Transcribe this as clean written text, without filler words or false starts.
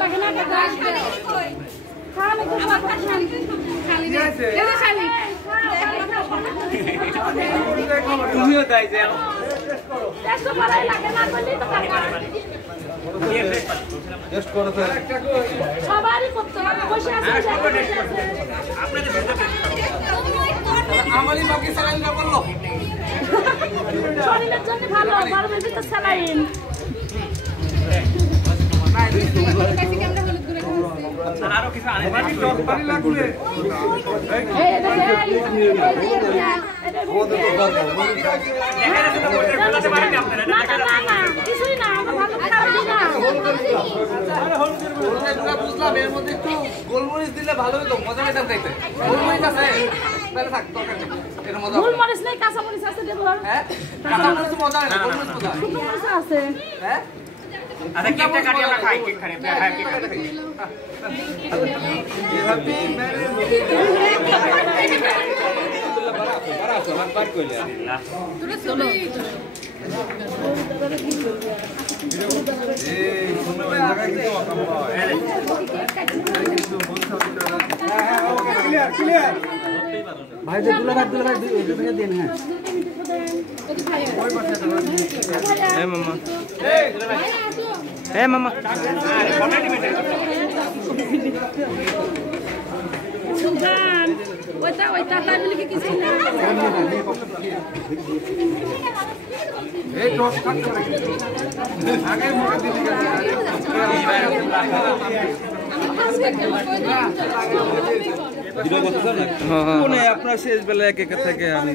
লাগে না তুমিও তাই যে টেস্ট করো তো সবারই করতে হবে বসে আছে আমারই মাকে স্যালাইন না বললো শরীরের জন্য ভালো গরমের ভিতর স্যালাইন আরো কিছু আনে পানি লাগবে এই কিছুই না বুঝলাম এর মধ্যে একটু গোলমরিচ দিলে ভালো হতো মজা পেতাম দেখতে গোলমরিচ আছে তাহলে থাক দরকার নেই এর মজা গোলমরিচ নেই কাঁচা মরিচ আছে দেবো হ্যাঁ কাঁচা মরিচ মজা হয় না গোলমরিচ মজা হয় শুকনো মরিচ আছে হ্যাঁ আচ্ছা কেকটা কাটি আমরা খাই কেক খাই হ্যাঁ কেকটা খাই হ্যাপি ম্যারেজ বারাসো হাত পার কইলে তোরে চলো এই কোন জায়গা কিন্তু অকাম হয় ক্লিয়ার ভাই যে দুলা দুই ভেঙে দেন হ্যাঁ এই মামা এই মামা সুলতান ওইটা তাই বলে কিছু না এই টস থাকতে পারে আগে মোটা দিদি আপনার শেষ বেলা এক এক থেকে আমি